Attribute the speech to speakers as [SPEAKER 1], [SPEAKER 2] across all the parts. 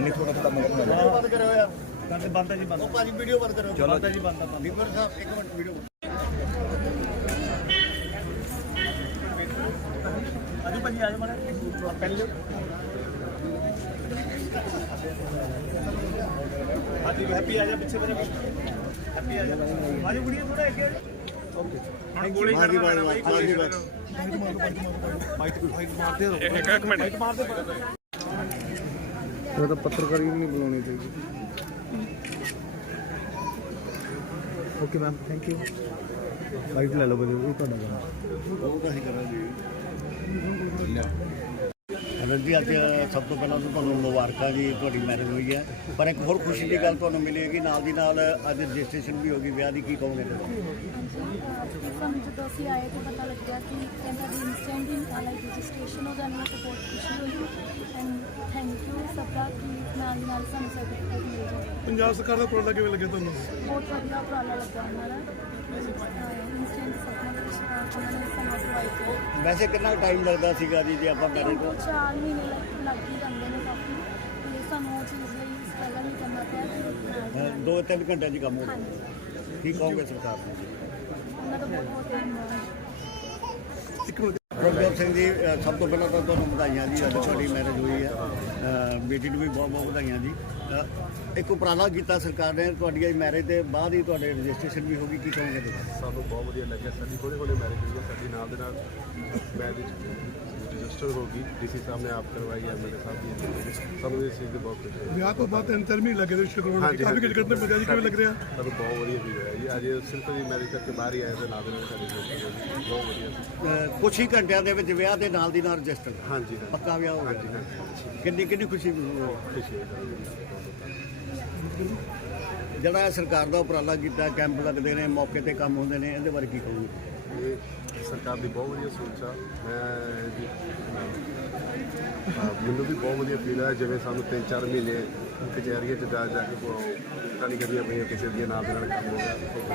[SPEAKER 1] ਲਈ ਥੋੜਾ ਥੋੜਾ ਮਦਦ
[SPEAKER 2] ਬੰਦ ਕਰਿਓ ਯਾਰ ਬੰਦ ਹੈ ਜੀ ਬੰਦ। ਉਹ ਭਾਜੀ ਵੀਡੀਓ ਬੰਦ ਕਰਿਓ।
[SPEAKER 1] ਚਲੋ
[SPEAKER 2] ਬੰਦ ਹੈ ਜੀ ਬੰਦ ਹੈ। ਲੀਵਰ ਸਾਹਿਬ ਇੱਕ ਮਿੰਟ ਵੀਡੀਓ ਆਜੋ ਭਾਜੀ ਆਜੋ ਮਾੜਾ ਪਹਿਲੇ ਹਾਜੀ ਹੈਪੀ ਆ ਜਾ ਪਿੱਛੇ ਬੜਾ ਹੈਪੀ ਆ ਜਾ ਆਜੋ ਕੁੜੀਆਂ ਥੋੜਾ ਅੱਗੇ ਆ ਜਾ। ਓਕੇ ਹੁਣ ਗੋਲੀ ਕਰਨਾ ਪੈਣਾ ਬਾਈ ਗੋਲੀ ਕਰੋ। ਮਾਈਕ ਮਾਰਦੇ ਰਹੋ। ਇੱਕ ਮਿੰਟ ਮਾਈਕ ਮਾਰਦੇ
[SPEAKER 1] ਇਹ ਤਾਂ ਪੱਤਰਕਾਰੀ ਨਹੀਂ ਬੁਲਾਉਣੀ ਚਾਹੀਦੀ। Okay ma'am thank you. Light ਲੈ ਲਓ ਬਈ ਉਹ ਤੁਹਾਡਾ ਕੰਮ
[SPEAKER 2] ਉਹ ਤਾਂ ਅਸੀਂ ਕਰਾਂਗੇ। ਅਨੰਦ ਜੀ ਅੱਜ ਸਭ ਤੋਂ ਪਹਿਲਾਂ ਤਾਂ ਤੁਹਾਨੂੰ ਮੁਬਾਰਕਾਂ ਜੀ, ਤੁਹਾਡੀ ਮੈਰਿਜ ਹੋਈ ਹੈ। ਪਰ ਇੱਕ ਹੋਰ ਖੁਸ਼ੀ ਦੀ ਗੱਲ ਤੁਹਾਨੂੰ ਮਿਲੇਗੀ ਨਾਲ ਦੀ ਨਾਲ ਅੱਜ ਰਜਿਸਟ੍ਰੇਸ਼ਨ ਵੀ ਹੋ ਗਈ ਵਿਆਹ ਦੀ, ਕੀ ਕਹੋਗੇ?
[SPEAKER 3] ਸਾਨੂੰ ਜਦੋਂ ਅਸੀਂ ਆਏ ਤਾਂ ਪਤਾ ਲੱਗਿਆ ਕਿ ਇਹਨਾਂ ਦੀ ਇੰਸਟੈਂਟ ਹੀ ਰਜਿਸਟ੍ਰੇਸ਼ਨ ਹੋ ਜਾਣੀ ਹੈ ਤਾਂ ਬਹੁਤ ਖੁਸ਼ੀ ਹੋਈ। ਐਂਡ ਥੈਂਕ ਯੂ ਸਭ ਦਾ ਕਿ ਨਾਲ ਦੀ ਨਾਲ ਸਾਨੂੰ ਸਰਟੀਫਿਕੇਟ ਮਿਲ ਜਾਵੇ।
[SPEAKER 4] ਪੰਜਾਬ ਸਰਕਾਰ ਦਾ ਉਪਰਾਲਾ ਕਿਵੇਂ ਲੱਗਿਆ ਤੁਹਾਨੂੰ?
[SPEAKER 3] ਬਹੁਤ ਵਧੀਆ ਉਪਰਾਲਾ ਲੱਗਾ ਉਹਨਾਂ ਦਾ। ਇੰਸਟੈਂਟ ਸਰਟੀਫਿਕੇਟ ਉਹਨਾਂ ਨੇ ਸਾਨੂੰ ਪ੍ਰੋਵਾਈਡ ਕੀਤਾ।
[SPEAKER 2] ਵੈਸੇ ਕਿੰਨਾ ਟਾਈਮ ਲੱਗਦਾ ਸੀਗਾ ਜੀ ਜੇ ਆਪਾਂ ਮੈਰਿਜ
[SPEAKER 3] 4 ਮਹੀਨੇ ਲੱਗ ਹੀ ਜਾਂਦੇ ਨੇ ਕਾਫੀ, ਤੇ ਸਾਨੂੰ ਉਹ ਚੀਜ਼ ਲਈ ਸਟਰਗਲ ਨਹੀਂ ਕਰਨਾ ਪਿਆ।
[SPEAKER 2] 2-3 ਘੰਟਿਆਂ 'ਚ ਕੰਮ ਹੋ ਗਿਆ।
[SPEAKER 3] ਹਾਂਜੀ,
[SPEAKER 2] ਕੀ ਕਹੋਗੇ ਸਰਕਾਰ ਨੂੰ?
[SPEAKER 3] ਉਹਨਾਂ ਦਾ ਬਹੁਤ ਬਹੁਤ ਧੰਨਵਾਦ।
[SPEAKER 2] ਪ੍ਰਭਜੋਤ ਸਿੰਘ ਜੀ, ਸਭ ਤੋਂ ਪਹਿਲਾਂ ਤਾਂ ਤੁਹਾਨੂੰ ਵਧਾਈਆਂ ਜੀ, ਅੱਜ ਤੁਹਾਡੀ ਮੈਰਿਜ ਹੋਈ ਹੈ। ਬੇਟੀ ਨੂੰ ਵੀ ਬਹੁਤ ਬਹੁਤ ਵਧਾਈਆਂ ਜੀ। ਇੱਕ ਉਪਰਾਲਾ ਕੀਤਾ ਸਰਕਾਰ ਨੇ, ਤੁਹਾਡੀ ਮੈਰਿਜ ਦੇ ਬਾਅਦ ਹੀ ਤੁਹਾਡੇ ਰਜਿਸਟ੍ਰੇਸ਼ਨ ਵੀ ਹੋ ਗਈ, ਕੀ ਕਹੋਗੇ ਤੁਸੀਂ?
[SPEAKER 4] ਸਾਨੂੰ ਬਹੁਤ ਵਧੀਆ ਲੱਗਿਆ। ਸਾਡੀ ਹੌਲੀ ਹੌਲੀ ਮੈਰਿਜ ਹੋਈ ਹੈ, ਸਾਡੀ ਨਾਲ ਦੇ ਨਾਲ ਮੈਰਿਜ ਰਜਿਸਟਰ ਹੋ ਗਈ। ਡੀਸੀ ਸਾਹਿਬ ਨੇ ਆਪ ਕਰਵਾਈ ਹੈ, ਮੇਰੇ ਸਾਹਿਬ ਦੀ। ਸਾਨੂੰ ਇਸ ਚੀਜ਼ ਦੀ ਬਹੁਤ ਖੁਸ਼ੀ ਹੈ। ਵਿਆਹ ਤੋਂ ਬਾਅਦ 3 ਮਹੀਨੇ ਲੱਗੇ ਰਜਿਸਟਰ ਕਰਵਾਉਣ ਨੂੰ। ਕਾਫੀ ਕਿਹੜੇ ਮਜਾਜ ਕਿਵੇਂ ਲੱਗ ਰਿਹਾ? ਸਾਨੂੰ ਬਹੁਤ ਵਧੀਆ ਫੀਲ ਹੋਇਆ ਜੀ। ਅੱਜ ਸਿਰਫ ਜੀ ਮੈਰਿਜ ਕਰਕੇ ਬਾਹਰ ਹੀ ਆਏ ਤੇ ਨਾਲ ਦੇ ਨਾਲ ਸਾਡੀ ਰਜਿਸਟਰ ਬਹੁਤ ਵਧੀਆ।
[SPEAKER 2] ਕੁਛ ਹੀ ਘੰਟਿਆਂ ਦੇ ਵਿੱਚ ਵਿਆਹ ਦੇ ਨਾਲ ਦੀ ਨਾਲ ਰਜਿਸਟਰ
[SPEAKER 4] ਹਾਂਜੀ
[SPEAKER 2] ਪੱਕਾ ਵਿਆਹ ਹੋ ਗਿਆ। ਕਿੰਨੀ ਖੁਸ਼ੀ
[SPEAKER 4] ਖੁਸ਼ੀ ਹੈ।
[SPEAKER 2] ਜਿਹੜਾ ਇਹ ਸਰਕਾਰ ਦਾ ਉਪਰਾਲਾ ਕੀਤਾ, ਕੈਂਪ ਲੱਗਦੇ ਨੇ, ਮੌਕੇ ਤੇ ਕੰਮ ਹੁੰਦੇ ਨੇ, ਇਹਦੇ ਬਾਰੇ ਕੀ ਕਹੋਗੇ?
[SPEAKER 4] ਇਹ ਸਰਕਾਰ ਦੀ ਬਹੁਤ ਵਧੀਆ ਸੋਚ ਆ। ਮੈਂ ਜੀ ਮੈਨੂੰ ਵੀ ਬਹੁਤ ਵਧੀਆ ਫੀਲ ਹੈ। ਜਿਵੇਂ ਸਾਨੂੰ 3-4 ਮਹੀਨੇ ਕਚਹਿਰੀਆਂ 'ਚ ਜਾ ਕੇ ਪਤਾ ਨਹੀਂ ਕਰਨੀਆਂ ਪਈਆਂ, ਕਿਸੇ ਦੀਆਂ ਨਾਲ ਦੇ ਨਾਲ ਕੰਮ ਹੋ ਗਿਆ।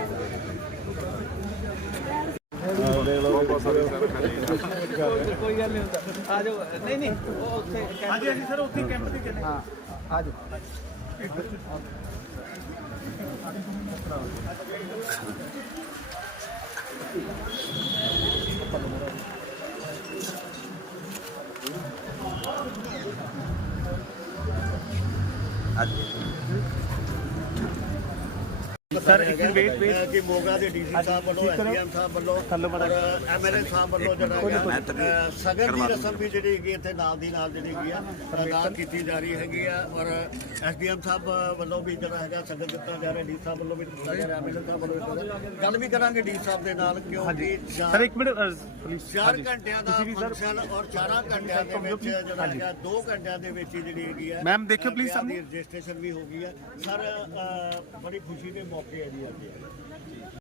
[SPEAKER 5] ਕੋਈ ਗੱਲ ਨਹੀਂ ਹੁੰਦਾ। ਆ ਜਾਓ। ਨਹੀਂ ਉਹ ਉੱਥੇ
[SPEAKER 2] ਹਾਂਜੀ ਸਰ, ਉੱਥੇ ਕੈਂਪ ਤੇ ਚੱਲੇ।
[SPEAKER 5] ਹਾਂ ਆ ਜਾਓ।
[SPEAKER 2] ਸਰ ਇੱਕ ਵੇਟ ਕਿ ਮੋਗਾ ਦੇ ਡੀਸੀ ਸਾਹਿਬ ਵੱਲੋਂ, ਐਸਡੀਐਮ ਸਾਹਿਬ ਵੱਲੋਂ ਔਰ ਐਮਐਲਏ ਸਾਹਿਬ ਵੱਲੋਂ ਜਿਹੜਾ ਹੈਗਾ ਸਗਨ ਦੀ ਰਸਮ ਵੀ ਜਿਹੜੀ ਹੈਗੀ ਇੱਥੇ ਨਾਲ ਦੀ ਨਾਲ ਜਿਹੜੀ ਹੈਗੀ ਆ ਪ੍ਰਦਾਨ ਕੀਤੀ ਜਾ ਰਹੀ ਹੈਗੀ ਆ। ਔਰ ਐਸਡੀਐਮ ਸਾਹਿਬ ਵੱਲੋਂ ਵੀ ਜਿਹੜਾ ਹੈਗਾ ਸਗਨ ਦਿੱਤਾ ਜਾ ਰਿਹਾ, ਡੀ ਸਾਹਿਬ ਵੱਲੋਂ ਵੀ ਦਿੱਤਾ ਜਾ ਰਿਹਾ, ਐਮਐਲਏ ਸਾਹਿਬ ਵੱਲੋਂ ਵੀ ਦਿੱਤਾ। ਗੱਲ ਵੀ ਕਰਾਂਗੇ ਡੀ ਸਾਹਿਬ ਦੇ ਨਾਲ, ਕਿਉਂਕਿ
[SPEAKER 5] ਸਰ ਇੱਕ ਮਿੰਟ ਪਲੀਜ਼।
[SPEAKER 2] 4 ਘੰਟਿਆਂ ਦਾ ਫੰਕਸ਼ਨ ਔਰ 4 ਘੰਟਿਆਂ ਦੇ ਵਿੱਚ ਜਿਹੜਾ ਹੈਗਾ 2 ਘੰਟਿਆਂ ਦੇ ਵਿੱਚ ਹੀ ਜਿਹੜੀ ਹੈਗੀ ਆ
[SPEAKER 5] ਮੈਮ ਦੇਖਿਓ ਪਲੀਜ਼ ਸਾਹਮਣੇ।
[SPEAKER 2] ਰਜਿਸਟ੍ਰੇਸ਼ਨ ਵੀ ਹੋ ਗਈ ਹੈ। ਸਰ ਬੜੀ ਖੁਸ਼ੀ ਦੇ ਮੌਕੇ ਹੈ ਜੀ ਅੱਜ।